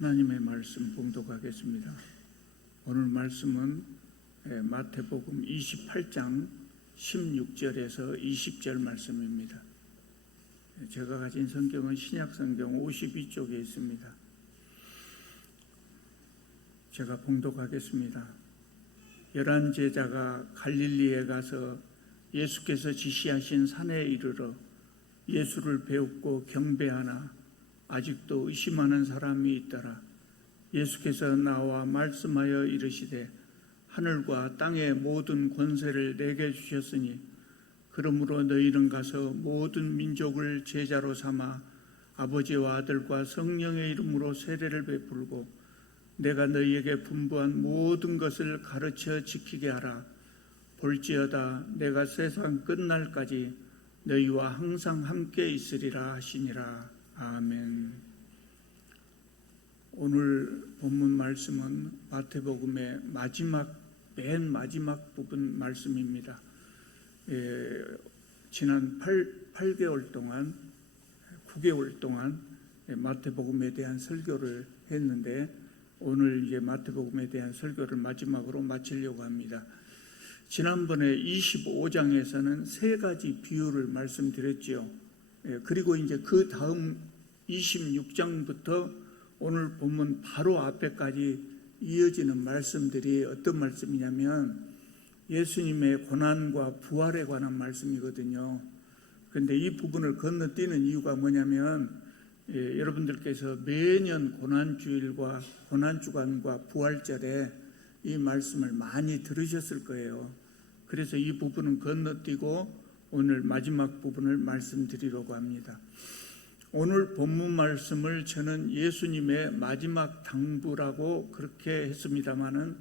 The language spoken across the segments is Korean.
하나님의 말씀 봉독하겠습니다. 오늘 말씀은 마태복음 28장 16절에서 20절 말씀입니다. 제가 가진 성경은 신약성경 52쪽에 있습니다. 제가 봉독하겠습니다. 11 제자가 갈릴리에 가서 예수께서 지시하신 산에 이르러 예수를 배웁고 경배하나 아직도 의심하는 사람이 있더라. 예수께서 나와 말씀하여 이르시되 하늘과 땅의 모든 권세를 내게 주셨으니 그러므로 너희는 가서 모든 민족을 제자로 삼아 아버지와 아들과 성령의 이름으로 세례를 베풀고 내가 너희에게 분부한 모든 것을 가르쳐 지키게 하라. 볼지어다 내가 세상 끝날까지 너희와 항상 함께 있으리라 하시니라. 아멘. 오늘 본문 말씀은 마태복음의 맨 마지막 부분 말씀입니다. 지난 8개월 동안 9개월 동안 마태복음에 대한 설교를 했는데 오늘 이제 마태복음에 대한 설교를 마지막으로 마치려고 합니다. 지난번에 25장에서는 세 가지 비유를 말씀드렸지요. 그리고 이제 그 다음 26장부터 오늘 본문 바로 앞에까지 이어지는 말씀들이 어떤 말씀이냐면 예수님의 고난과 부활에 관한 말씀이거든요. 그런데 이 부분을 건너뛰는 이유가 뭐냐면 여러분들께서 매년 고난주일과 고난주간과 부활절에 이 말씀을 많이 들으셨을 거예요. 그래서 이 부분은 건너뛰고 오늘 마지막 부분을 말씀드리려고 합니다. 오늘 본문 말씀을 저는 예수님의 마지막 당부라고 그렇게 했습니다마는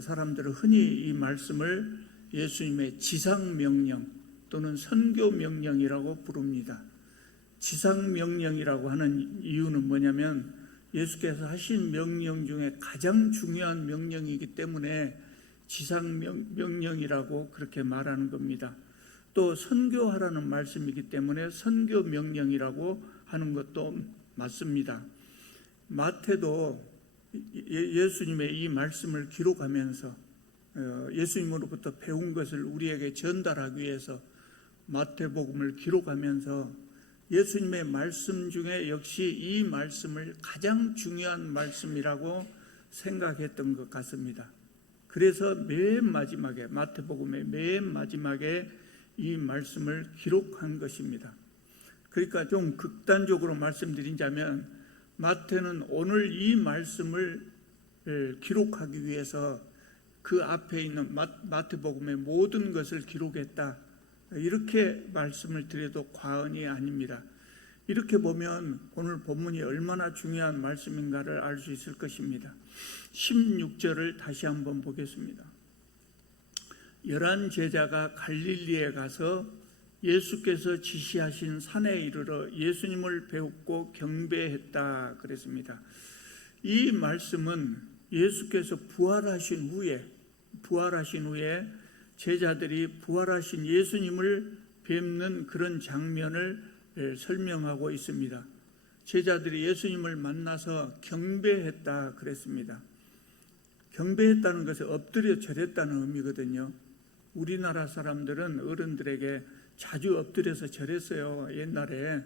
사람들은 흔히 이 말씀을 예수님의 지상명령 또는 선교명령이라고 부릅니다. 지상명령이라고 하는 이유는 뭐냐면 예수께서 하신 명령 중에 가장 중요한 명령이기 때문에 지상명령이라고 그렇게 말하는 겁니다. 또 선교하라는 말씀이기 때문에 선교명령이라고 하는 것도 맞습니다. 마태도 예수님의 이 말씀을 기록하면서 예수님으로부터 배운 것을 우리에게 전달하기 위해서 마태복음을 기록하면서 예수님의 말씀 중에 역시 이 말씀을 가장 중요한 말씀이라고 생각했던 것 같습니다. 그래서 맨 마지막에 마태복음의 맨 마지막에 이 말씀을 기록한 것입니다. 그러니까 좀 극단적으로 말씀드리자면 마태는 오늘 이 말씀을 기록하기 위해서 그 앞에 있는 마태복음의 모든 것을 기록했다. 이렇게 말씀을 드려도 과언이 아닙니다. 이렇게 보면 오늘 본문이 얼마나 중요한 말씀인가를 알 수 있을 것입니다. 16절을 다시 한번 보겠습니다. 11 제자가 갈릴리에 가서 예수께서 지시하신 산에 이르러 예수님을 배웁고 경배했다 그랬습니다. 이 말씀은 예수께서 부활하신 후에 제자들이 부활하신 예수님을 뵙는 그런 장면을 설명하고 있습니다. 제자들이 예수님을 만나서 경배했다 그랬습니다. 경배했다는 것은 엎드려 절했다는 의미거든요. 우리나라 사람들은 어른들에게 자주 엎드려서 절했어요, 옛날에.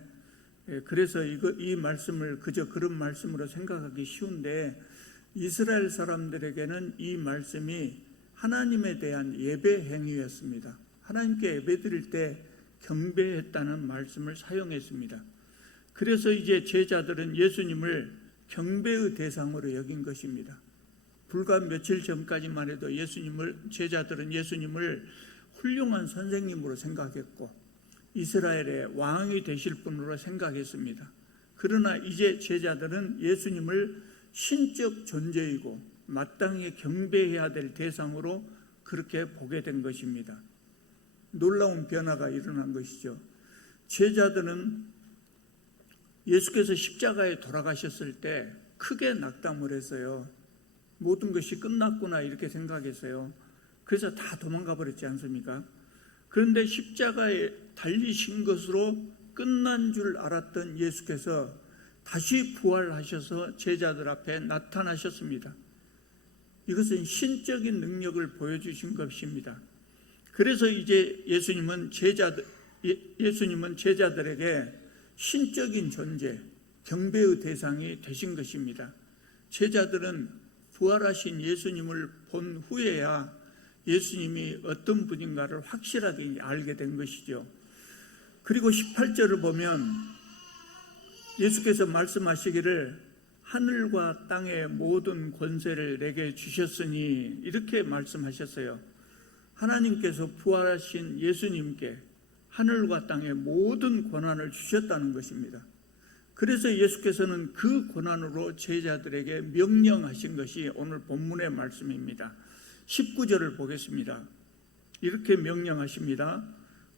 그래서 이 말씀을 그저 그런 말씀으로 생각하기 쉬운데 이스라엘 사람들에게는 이 말씀이 하나님에 대한 예배 행위였습니다. 하나님께 예배 드릴 때 경배했다는 말씀을 사용했습니다. 그래서 이제 제자들은 예수님을 경배의 대상으로 여긴 것입니다. 불과 며칠 전까지만 해도 제자들은 예수님을 훌륭한 선생님으로 생각했고 이스라엘의 왕이 되실 분으로 생각했습니다. 그러나 이제 제자들은 예수님을 신적 존재이고 마땅히 경배해야 될 대상으로 그렇게 보게 된 것입니다. 놀라운 변화가 일어난 것이죠. 제자들은 예수께서 십자가에 돌아가셨을 때 크게 낙담을 했어요. 모든 것이 끝났구나 이렇게 생각했어요. 그래서 다 도망가 버렸지 않습니까? 그런데 십자가에 달리신 것으로 끝난 줄 알았던 예수께서 다시 부활하셔서 제자들 앞에 나타나셨습니다. 이것은 신적인 능력을 보여주신 것입니다. 그래서 이제 예수님은 제자들에게 신적인 존재, 경배의 대상이 되신 것입니다. 제자들은 부활하신 예수님을 본 후에야 예수님이 어떤 분인가를 확실하게 알게 된 것이죠. 그리고 18절을 보면 예수께서 말씀하시기를 하늘과 땅의 모든 권세를 내게 주셨으니 이렇게 말씀하셨어요. 하나님께서 부활하신 예수님께 하늘과 땅의 모든 권한을 주셨다는 것입니다. 그래서 예수께서는 그 권한으로 제자들에게 명령하신 것이 오늘 본문의 말씀입니다. 19절을 보겠습니다. 이렇게 명령하십니다.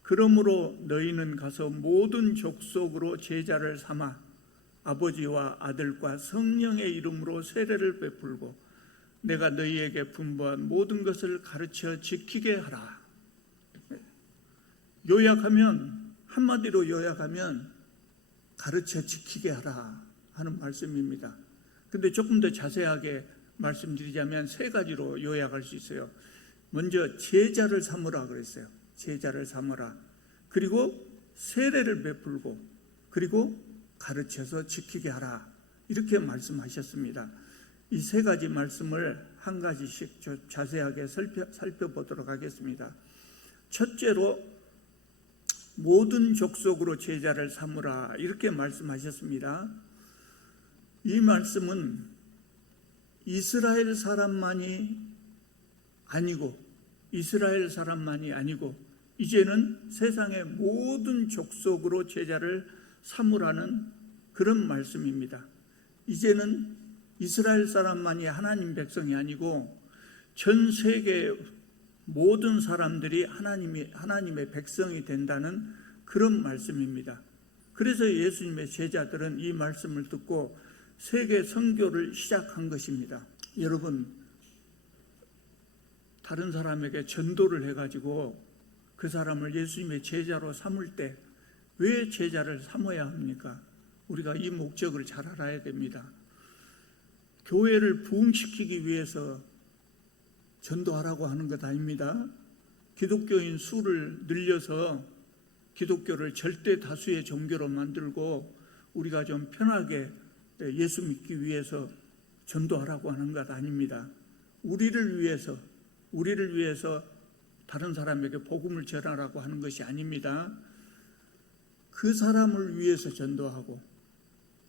그러므로 너희는 가서 모든 족속으로 제자를 삼아 아버지와 아들과 성령의 이름으로 세례를 베풀고 내가 너희에게 분부한 모든 것을 가르쳐 지키게 하라. 한마디로 요약하면 가르쳐 지키게 하라 하는 말씀입니다. 근데 조금 더 자세하게 말씀드리자면 세 가지로 요약할 수 있어요. 먼저 제자를 삼으라 그랬어요. 제자를 삼으라. 그리고 세례를 베풀고 그리고 가르쳐서 지키게 하라. 이렇게 말씀하셨습니다. 이 세 가지 말씀을 한 가지씩 자세하게 살펴보도록 하겠습니다. 첫째로 모든 족속으로 제자를 삼으라 이렇게 말씀하셨습니다. 이 말씀은 이스라엘 사람만이 아니고 이제는 세상의 모든 족속으로 제자를 삼으라는 그런 말씀입니다. 이제는 이스라엘 사람만이 하나님 백성이 아니고 전 세계 모든 사람들이 하나님의 백성이 된다는 그런 말씀입니다. 그래서 예수님의 제자들은 이 말씀을 듣고 세계 선교를 시작한 것입니다. 여러분, 다른 사람에게 전도를 해가지고 그 사람을 예수님의 제자로 삼을 때 왜 제자를 삼아야 합니까? 우리가 이 목적을 잘 알아야 됩니다. 교회를 부흥시키기 위해서 전도하라고 하는 것 아닙니다. 기독교인 수를 늘려서 기독교를 절대 다수의 종교로 만들고 우리가 좀 편하게 예수 믿기 위해서 전도하라고 하는 것 아닙니다. 우리를 위해서 다른 사람에게 복음을 전하라고 하는 것이 아닙니다. 그 사람을 위해서 전도하고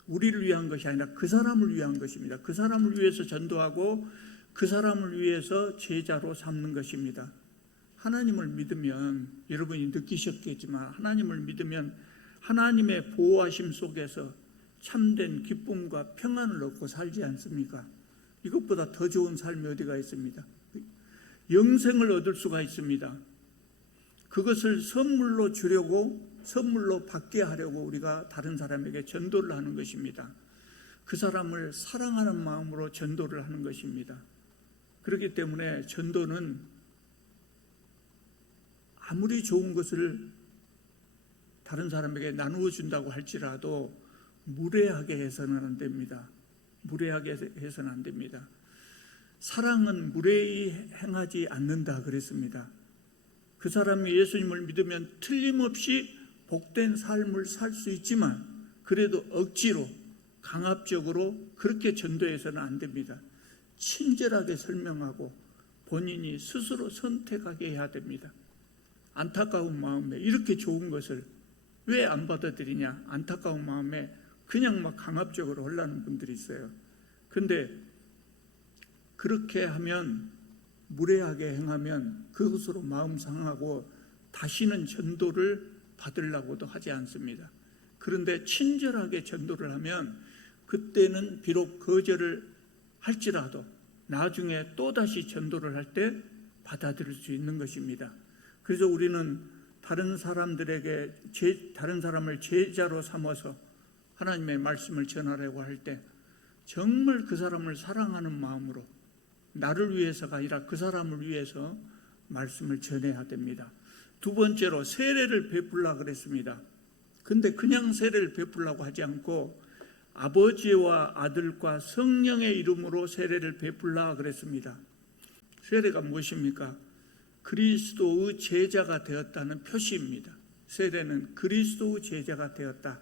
우리를 위한 것이 아니라 그 사람을 위한 것입니다. 그 사람을 위해서 전도하고 그 사람을 위해서 제자로 삼는 것입니다. 하나님을 믿으면 여러분이 느끼셨겠지만 하나님을 믿으면 하나님의 보호하심 속에서 참된 기쁨과 평안을 얻고 살지 않습니까? 이것보다 더 좋은 삶이 어디가 있습니다. 영생을 얻을 수가 있습니다. 그것을 선물로 받게 하려고 우리가 다른 사람에게 전도를 하는 것입니다. 그 사람을 사랑하는 마음으로 전도를 하는 것입니다. 그렇기 때문에 전도는 아무리 좋은 것을 다른 사람에게 나누어 준다고 할지라도 무례하게 해서는 안 됩니다. 무례하게 해서는 안 됩니다. 사랑은 무례히 행하지 않는다 그랬습니다. 그 사람이 예수님을 믿으면 틀림없이 복된 삶을 살 수 있지만 그래도 억지로 강압적으로 그렇게 전도해서는 안 됩니다. 친절하게 설명하고 본인이 스스로 선택하게 해야 됩니다. 안타까운 마음에 이렇게 좋은 것을 왜 안 받아들이냐, 안타까운 마음에 그냥 막 강압적으로 하려는 분들이 있어요. 근데 그렇게 하면, 무례하게 행하면 그것으로 마음 상하고 다시는 전도를 받으려고도 하지 않습니다. 그런데 친절하게 전도를 하면 그때는 비록 거절을 할지라도 나중에 또다시 전도를 할 때 받아들일 수 있는 것입니다. 그래서 우리는 다른 사람을 제자로 삼아서 하나님의 말씀을 전하려고 할 때 정말 그 사람을 사랑하는 마음으로, 나를 위해서가 아니라 그 사람을 위해서 말씀을 전해야 됩니다. 두 번째로 세례를 베풀라 그랬습니다. 근데 그냥 세례를 베풀라고 하지 않고 아버지와 아들과 성령의 이름으로 세례를 베풀라 그랬습니다. 세례가 무엇입니까? 그리스도의 제자가 되었다는 표시입니다. 세례는 그리스도의 제자가 되었다,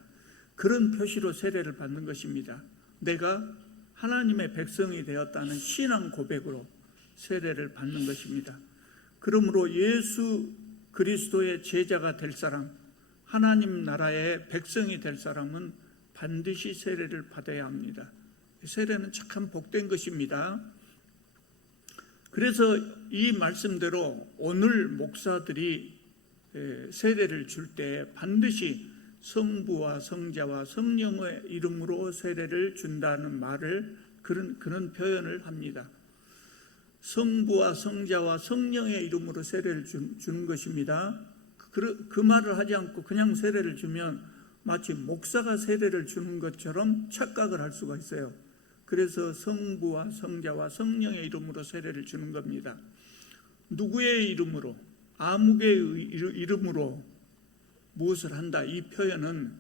그런 표시로 세례를 받는 것입니다. 내가 하나님의 백성이 되었다는 신앙 고백으로 세례를 받는 것입니다. 그러므로 예수 그리스도의 제자가 될 사람, 하나님 나라의 백성이 될 사람은 반드시 세례를 받아야 합니다. 세례는 참 복된 것입니다. 그래서 이 말씀대로 오늘 목사들이 세례를 줄 때 반드시 성부와 성자와 성령의 이름으로 세례를 준다는 말을, 그런 표현을 합니다. 성부와 성자와 성령의 이름으로 세례를 주는 것입니다. 그 말을 하지 않고 그냥 세례를 주면 마치 목사가 세례를 주는 것처럼 착각을 할 수가 있어요. 그래서 성부와 성자와 성령의 이름으로 세례를 주는 겁니다. 누구의 이름으로? 아무개의 이름으로 무엇을 한다, 이 표현은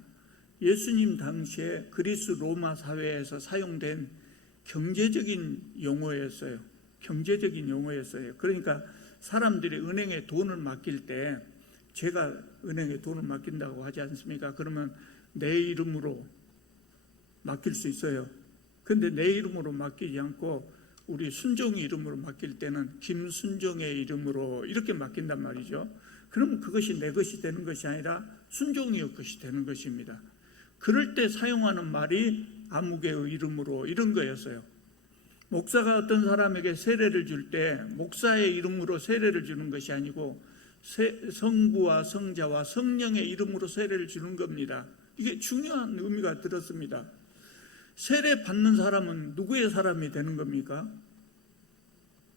예수님 당시에 그리스 로마 사회에서 사용된 경제적인 용어였어요. 경제적인 용어였어요. 그러니까 사람들이 은행에 돈을 맡길 때, 제가 은행에 돈을 맡긴다고 하지 않습니까? 그러면 내 이름으로 맡길 수 있어요. 근데 내 이름으로 맡기지 않고 우리 순종이 이름으로 맡길 때는 김순종의 이름으로 이렇게 맡긴단 말이죠. 그러면 그것이 내 것이 되는 것이 아니라 순종의 것이 되는 것입니다. 그럴 때 사용하는 말이 아무개의 이름으로, 이런 거였어요. 목사가 어떤 사람에게 세례를 줄 때 목사의 이름으로 세례를 주는 것이 아니고 성부와 성자와 성령의 이름으로 세례를 주는 겁니다. 이게 중요한 의미가 들었습니다. 세례 받는 사람은 누구의 사람이 되는 겁니까?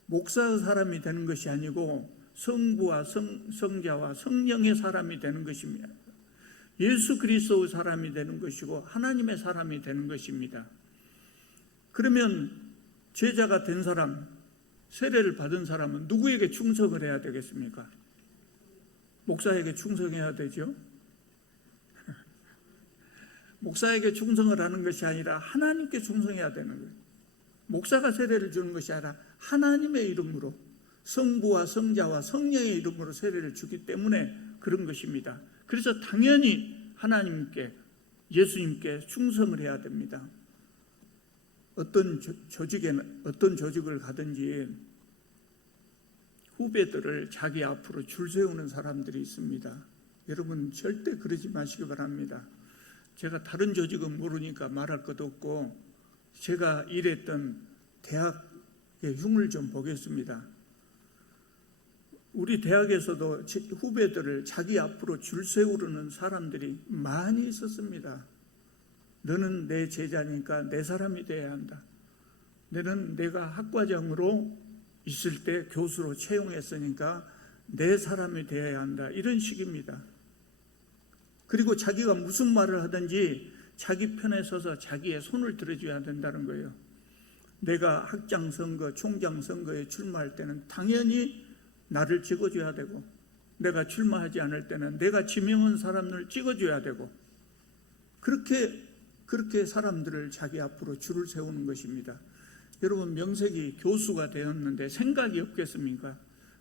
목사의 사람이 되는 것이 아니고 성부와 성자와 성령의 사람이 되는 것입니다. 예수 그리스도의 사람이 되는 것이고 하나님의 사람이 되는 것입니다. 그러면 제자가 된 사람, 세례를 받은 사람은 누구에게 충성을 해야 되겠습니까? 목사에게 충성해야 되죠. 목사에게 충성을 하는 것이 아니라 하나님께 충성해야 되는 거예요. 목사가 세례를 주는 것이 아니라 하나님의 이름으로, 성부와 성자와 성령의 이름으로 세례를 주기 때문에 그런 것입니다. 그래서 당연히 하나님께, 예수님께 충성을 해야 됩니다. 어떤 조직을 가든지 후배들을 자기 앞으로 줄 세우는 사람들이 있습니다. 여러분 절대 그러지 마시기 바랍니다. 제가 다른 조직은 모르니까 말할 것도 없고 제가 일했던 대학의 흉을 좀 보겠습니다. 우리 대학에서도 후배들을 자기 앞으로 줄 세우려는 사람들이 많이 있었습니다. 너는 내 제자니까 내 사람이 되어야 한다. 너는 내가 학과장으로 있을 때 교수로 채용했으니까 내 사람이 되어야 한다. 이런 식입니다. 그리고 자기가 무슨 말을 하든지 자기 편에 서서 자기의 손을 들어줘야 된다는 거예요. 내가 학장 선거, 총장 선거에 출마할 때는 당연히 나를 찍어줘야 되고, 내가 출마하지 않을 때는 내가 지명한 사람을 찍어줘야 되고, 그렇게 사람들을 자기 앞으로 줄을 세우는 것입니다. 여러분 명색이 교수가 되었는데 생각이 없겠습니까?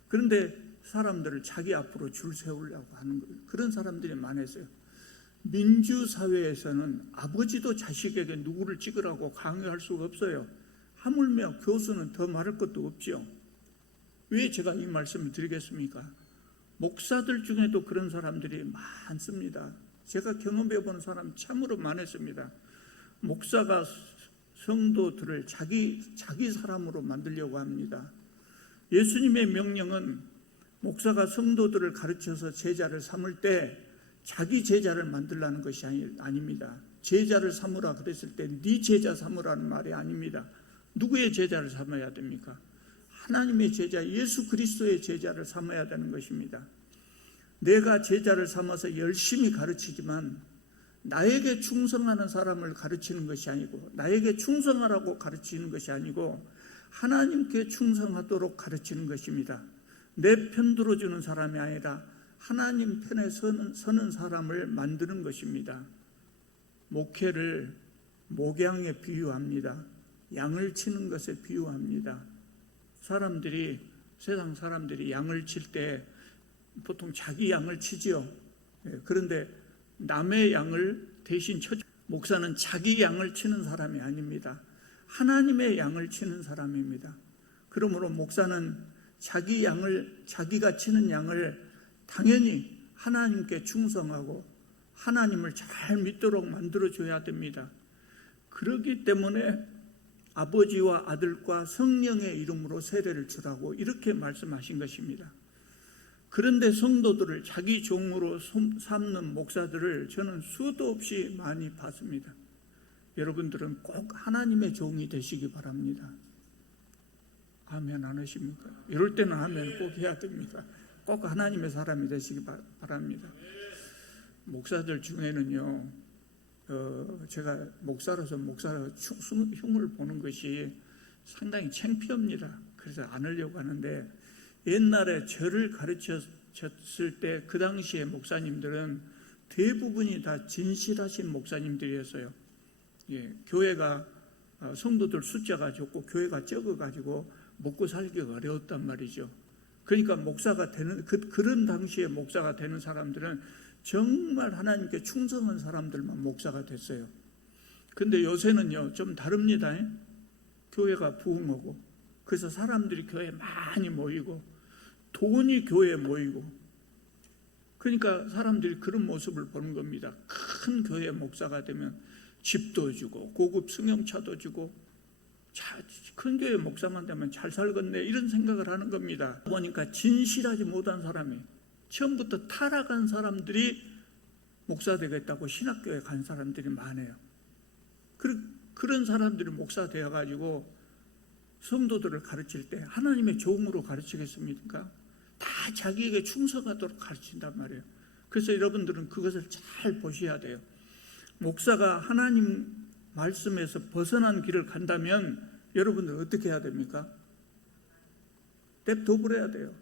그런데 사람들을 자기 앞으로 줄 세우려고 하는 거예요. 그런 사람들이 많았어요. 민주사회에서는 아버지도 자식에게 누구를 찍으라고 강요할 수가 없어요. 하물며 교수는 더 말할 것도 없죠. 왜 제가 이 말씀을 드리겠습니까? 목사들 중에도 그런 사람들이 많습니다. 제가 경험해본 사람 참으로 많았습니다. 목사가 성도들을 자기 사람으로 만들려고 합니다. 예수님의 명령은 목사가 성도들을 가르쳐서 제자를 삼을 때 자기 제자를 만들라는 것이 아닙니다. 제자를 삼으라 그랬을 때 네 제자 삼으라는 말이 아닙니다. 누구의 제자를 삼아야 됩니까? 하나님의 제자, 예수 그리스도의 제자를 삼아야 되는 것입니다. 내가 제자를 삼아서 열심히 가르치지만 나에게 충성하는 사람을 가르치는 것이 아니고, 나에게 충성하라고 가르치는 것이 아니고 하나님께 충성하도록 가르치는 것입니다. 내 편 들어주는 사람이 아니라 하나님 편에 서는 사람을 만드는 것입니다. 목회를 목양에 비유합니다. 양을 치는 것에 비유합니다. 세상 사람들이 양을 칠 때 보통 자기 양을 치지요. 그런데 남의 양을 대신 쳐주. 목사는 자기 양을 치는 사람이 아닙니다. 하나님의 양을 치는 사람입니다. 그러므로 목사는 자기가 치는 양을 당연히 하나님께 충성하고 하나님을 잘 믿도록 만들어줘야 됩니다. 그렇기 때문에 아버지와 아들과 성령의 이름으로 세례를 주라고 이렇게 말씀하신 것입니다. 그런데 성도들을 자기 종으로 삼는 목사들을 저는 수도 없이 많이 봤습니다. 여러분들은 꼭 하나님의 종이 되시기 바랍니다. 아멘 안 하십니까? 이럴 때는 아멘 꼭 해야 됩니다. 꼭 하나님의 사람이 되시기 바랍니다. 목사들 중에는요, 제가 목사로서 흉을 보는 것이 상당히 창피합니다. 그래서 안 하려고 하는데, 옛날에 저를 가르쳤을 때 그 당시에 목사님들은 대부분이 다 진실하신 목사님들이었어요. 교회가 성도들 숫자가 적고 교회가 적어가지고 먹고 살기가 어려웠단 말이죠. 그러니까 목사가 되는 그런 당시에 목사가 되는 사람들은 정말 하나님께 충성한 사람들만 목사가 됐어요. 근데 요새는요 좀 다릅니다. 교회가 부흥하고 그래서 사람들이 교회에 많이 모이고 돈이 교회에 모이고 그러니까 사람들이 그런 모습을 보는 겁니다. 큰 교회 목사가 되면 집도 주고 고급 승용차도 주고 큰 교회 목사만 되면 잘 살겠네 이런 생각을 하는 겁니다. 보니까 진실하지 못한 사람이 처음부터 타락한 사람들이 목사 되겠다고 신학교에 간 사람들이 많아요. 그런 사람들이 목사 되어가지고 성도들을 가르칠 때 하나님의 종으로 가르치겠습니까? 다 자기에게 충성하도록 가르친단 말이에요. 그래서 여러분들은 그것을 잘 보셔야 돼요. 목사가 하나님 말씀에서 벗어난 길을 간다면 여러분들 어떻게 해야 됩니까? 냅둬버려야 돼요.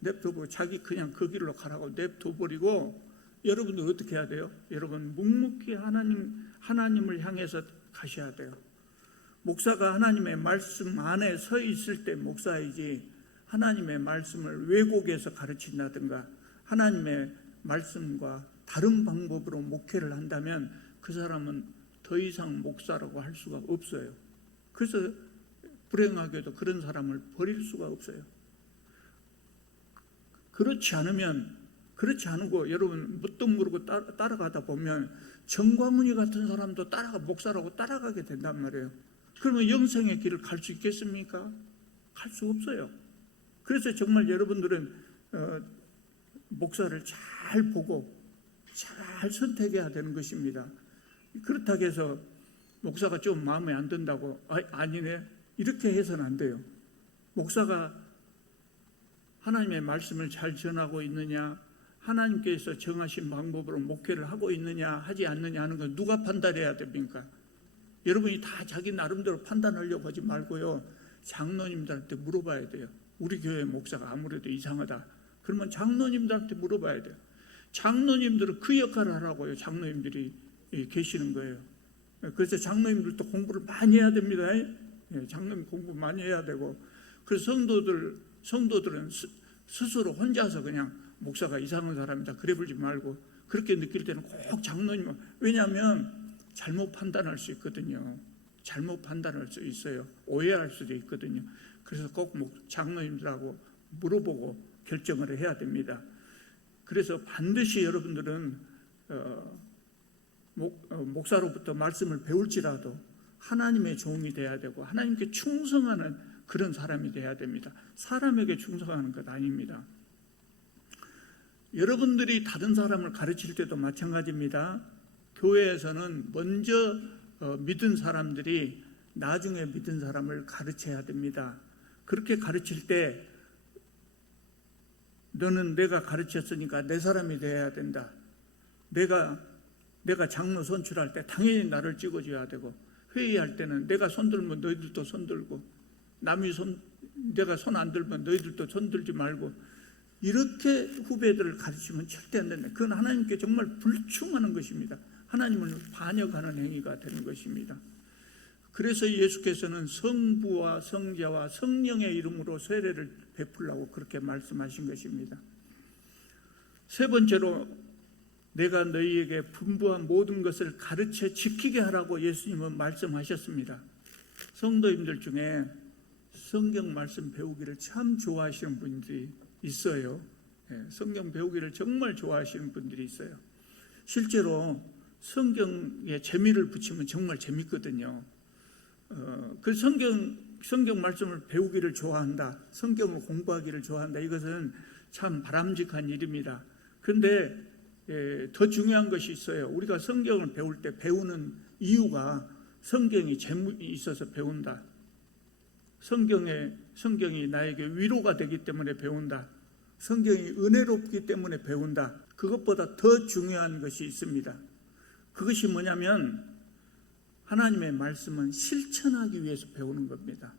냅둬버리고 자기 그냥 그 길로 가라고 냅둬버리고 여러분들 어떻게 해야 돼요? 여러분 묵묵히 하나님을 향해서 가셔야 돼요. 목사가 하나님의 말씀 안에 서 있을 때 목사이지 하나님의 말씀을 왜곡해서 가르친다든가 하나님의 말씀과 다른 방법으로 목회를 한다면 그 사람은 더 이상 목사라고 할 수가 없어요. 그래서 불행하게도 그런 사람을 버릴 수가 없어요. 그렇지 않고 여러분 뭣도 모르고 따라가다 보면 정광훈이 같은 사람도 목사라고 따라가게 된단 말이에요. 그러면 영생의 길을 갈 수 있겠습니까? 갈 수 없어요. 그래서 정말 여러분들은 목사를 잘 보고 잘 선택해야 되는 것입니다. 그렇다고 해서 목사가 좀 마음에 안 든다고 아니네 이렇게 해서는 안 돼요. 목사가 하나님의 말씀을 잘 전하고 있느냐, 하나님께서 정하신 방법으로 목회를 하고 있느냐 하지 않느냐 하는 건 누가 판단해야 됩니까? 여러분이 다 자기 나름대로 판단하려고 하지 말고요, 장로님들한테 물어봐야 돼요. 우리 교회 목사가 아무래도 이상하다 그러면 장로님들한테 물어봐야 돼요. 장로님들은 그 역할을 하라고요. 장로님들이 계시는 거예요. 그래서 장로님들도 공부를 많이 해야 됩니다. 장로님 공부 많이 해야 되고, 그래서 성도들은 스스로 혼자서 그냥 목사가 이상한 사람이다 그래 보지 말고, 그렇게 느낄 때는 꼭 장로님, 왜냐하면 잘못 판단할 수 있거든요. 잘못 판단할 수 있어요. 오해할 수도 있거든요. 그래서 꼭 장로님들하고 물어보고 결정을 해야 됩니다. 그래서 반드시 여러분들은 목사로부터 말씀을 배울지라도 하나님의 종이 돼야 되고 하나님께 충성하는 그런 사람이 돼야 됩니다. 사람에게 충성하는 것 아닙니다. 여러분들이 다른 사람을 가르칠 때도 마찬가지입니다. 교회에서는 먼저 믿은 사람들이 나중에 믿은 사람을 가르쳐야 됩니다. 그렇게 가르칠 때 너는 내가 가르쳤으니까 내 사람이 되어야 된다. 내가 장로 선출할 때 당연히 나를 찍어줘야 되고, 회의할 때는 내가 손 들면 너희들도 손 들고, 내가 손 안 들면 너희들도 손 들지 말고, 이렇게 후배들을 가르치면 절대 안 된다. 그건 하나님께 정말 불충하는 것입니다. 하나님을 반역하는 행위가 되는 것입니다. 그래서 예수께서는 성부와 성자와 성령의 이름으로 세례를 베풀라고 그렇게 말씀하신 것입니다. 세 번째로 내가 너희에게 분부한 모든 것을 가르쳐 지키게 하라고 예수님은 말씀하셨습니다. 성도님들 중에 성경 말씀 배우기를 참 좋아하시는 분들이 있어요. 성경 배우기를 정말 좋아하시는 분들이 있어요. 실제로 성경에 재미를 붙이면 정말 재밌거든요. 그 성경 말씀을 배우기를 좋아한다, 성경을 공부하기를 좋아한다, 이것은 참 바람직한 일입니다. 그런데 더 중요한 것이 있어요. 우리가 성경을 배울 때 배우는 이유가 성경이 재미있어서 있어서 배운다, 성경이 나에게 위로가 되기 때문에 배운다, 성경이 은혜롭기 때문에 배운다. 그것보다 더 중요한 것이 있습니다. 그것이 뭐냐면 하나님의 말씀은 실천하기 위해서 배우는 겁니다.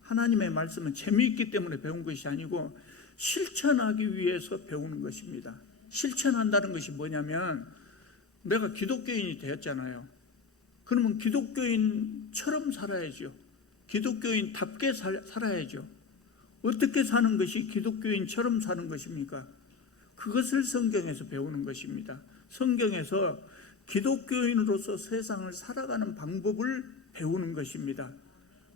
하나님의 말씀은 재미있기 때문에 배운 것이 아니고 실천하기 위해서 배우는 것입니다. 실천한다는 것이 뭐냐면 내가 기독교인이 되었잖아요. 그러면 기독교인처럼 살아야죠. 기독교인답게 살아야죠. 어떻게 사는 것이 기독교인처럼 사는 것입니까? 그것을 성경에서 배우는 것입니다. 성경에서 기독교인으로서 세상을 살아가는 방법을 배우는 것입니다.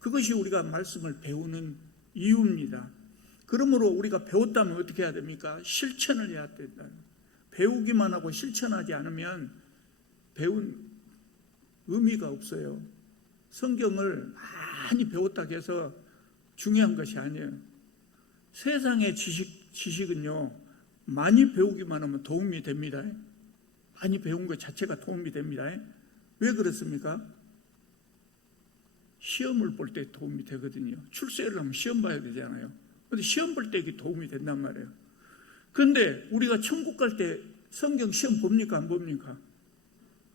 그것이 우리가 말씀을 배우는 이유입니다. 그러므로 우리가 배웠다면 어떻게 해야 됩니까? 실천을 해야 된다. 배우기만 하고 실천하지 않으면 배운 의미가 없어요. 성경을 많이 배웠다고 해서 중요한 것이 아니에요. 세상의 지식은요, 많이 배우기만 하면 도움이 됩니다. 많이 배운 것 자체가 도움이 됩니다. 왜 그렇습니까? 시험을 볼 때 도움이 되거든요. 출세를 하면 시험 봐야 되잖아요. 근데 시험 볼 때 이게 도움이 된단 말이에요. 그런데 우리가 천국 갈 때 성경 시험 봅니까? 안 봅니까?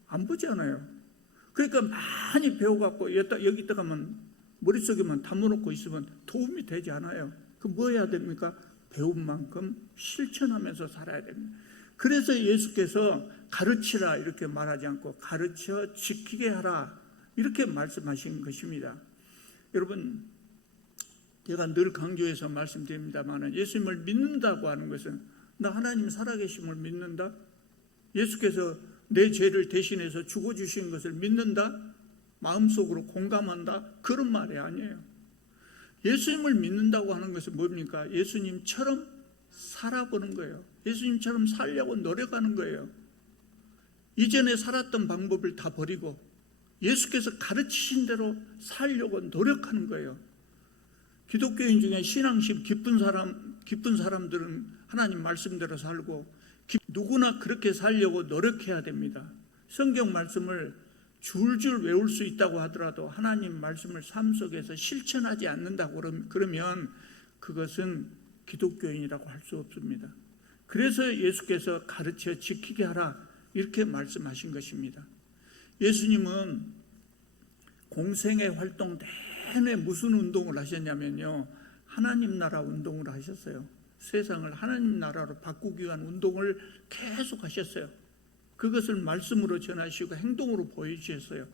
안 보잖아요. 그러니까 많이 배워갖고 여기 있다가만 머릿속에만 담아놓고 있으면 도움이 되지 않아요. 그 뭐 해야 됩니까? 배운 만큼 실천하면서 살아야 됩니다. 그래서 예수께서 가르치라 이렇게 말하지 않고 가르쳐 지키게 하라 이렇게 말씀하신 것입니다. 여러분, 제가 늘 강조해서 말씀드립니다만 예수님을 믿는다고 하는 것은 나 하나님 살아계심을 믿는다, 예수께서 내 죄를 대신해서 죽어주신 것을 믿는다, 마음속으로 공감한다, 그런 말이 아니에요. 예수님을 믿는다고 하는 것은 뭡니까? 예수님처럼 살아보는 거예요. 예수님처럼 살려고 노력하는 거예요. 이전에 살았던 방법을 다 버리고 예수께서 가르치신 대로 살려고 노력하는 거예요. 기독교인 중에 신앙심 깊은 사람들은 하나님 말씀대로 살고 누구나 그렇게 살려고 노력해야 됩니다. 성경 말씀을 줄줄 외울 수 있다고 하더라도 하나님 말씀을 삶 속에서 실천하지 않는다고 그러면 그것은 기독교인이라고 할 수 없습니다. 그래서 예수께서 가르쳐 지키게 하라 이렇게 말씀하신 것입니다. 예수님은 공생의 활동 내내 무슨 운동을 하셨냐면요, 하나님 나라 운동을 하셨어요. 세상을 하나님 나라로 바꾸기 위한 운동을 계속 하셨어요. 그것을 말씀으로 전하시고 행동으로 보여주셨어요.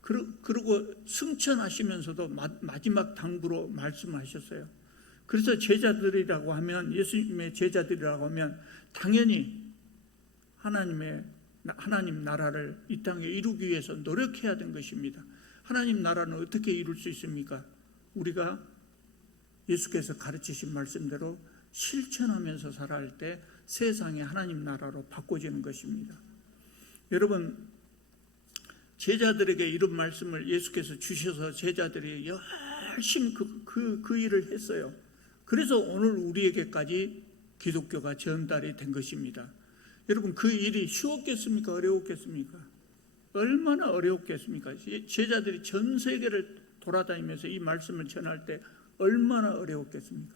그리고 승천하시면서도 마지막 당부로 말씀하셨어요. 그래서 제자들이라고 하면, 예수님의 제자들이라고 하면 당연히 하나님 나라를 이 땅에 이루기 위해서 노력해야 되는 것입니다. 하나님 나라는 어떻게 이룰 수 있습니까? 우리가 예수께서 가르치신 말씀대로 실천하면서 살아갈 때 세상이 하나님 나라로 바꿔지는 것입니다. 여러분, 제자들에게 이런 말씀을 예수께서 주셔서 제자들이 열심히 그 일을 했어요. 그래서 오늘 우리에게까지 기독교가 전달이 된 것입니다. 여러분, 그 일이 쉬웠겠습니까? 어려웠겠습니까? 얼마나 어려웠겠습니까? 제자들이 전 세계를 돌아다니면서 이 말씀을 전할 때 얼마나 어려웠겠습니까?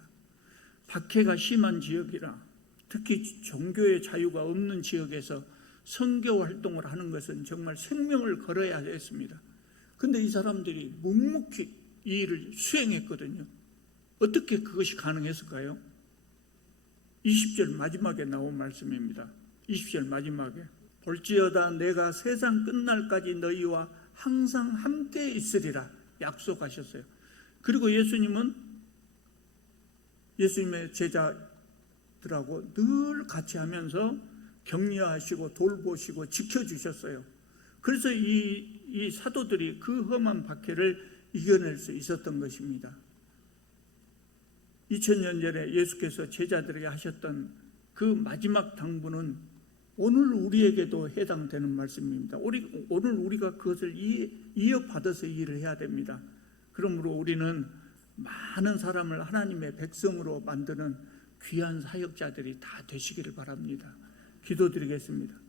박해가 심한 지역이라, 특히 종교의 자유가 없는 지역에서 선교 활동을 하는 것은 정말 생명을 걸어야 했습니다. 그런데 이 사람들이 묵묵히 이 일을 수행했거든요. 어떻게 그것이 가능했을까요? 20절 마지막에 나온 말씀입니다. 20절 마지막에 볼지어다 내가 세상 끝날까지 너희와 항상 함께 있으리라 약속하셨어요. 그리고 예수님은 예수님의 제자들하고 늘 같이 하면서 격려하시고 돌보시고 지켜주셨어요. 그래서 이 사도들이 그 험한 박해를 이겨낼 수 있었던 것입니다. 2000년 전에 예수께서 제자들에게 하셨던 그 마지막 당부는 오늘 우리에게도 해당되는 말씀입니다. 오늘 우리가 그것을 이어받아서 일을 해야 됩니다. 그러므로 우리는 많은 사람을 하나님의 백성으로 만드는 귀한 사역자들이 다 되시기를 바랍니다. 기도드리겠습니다.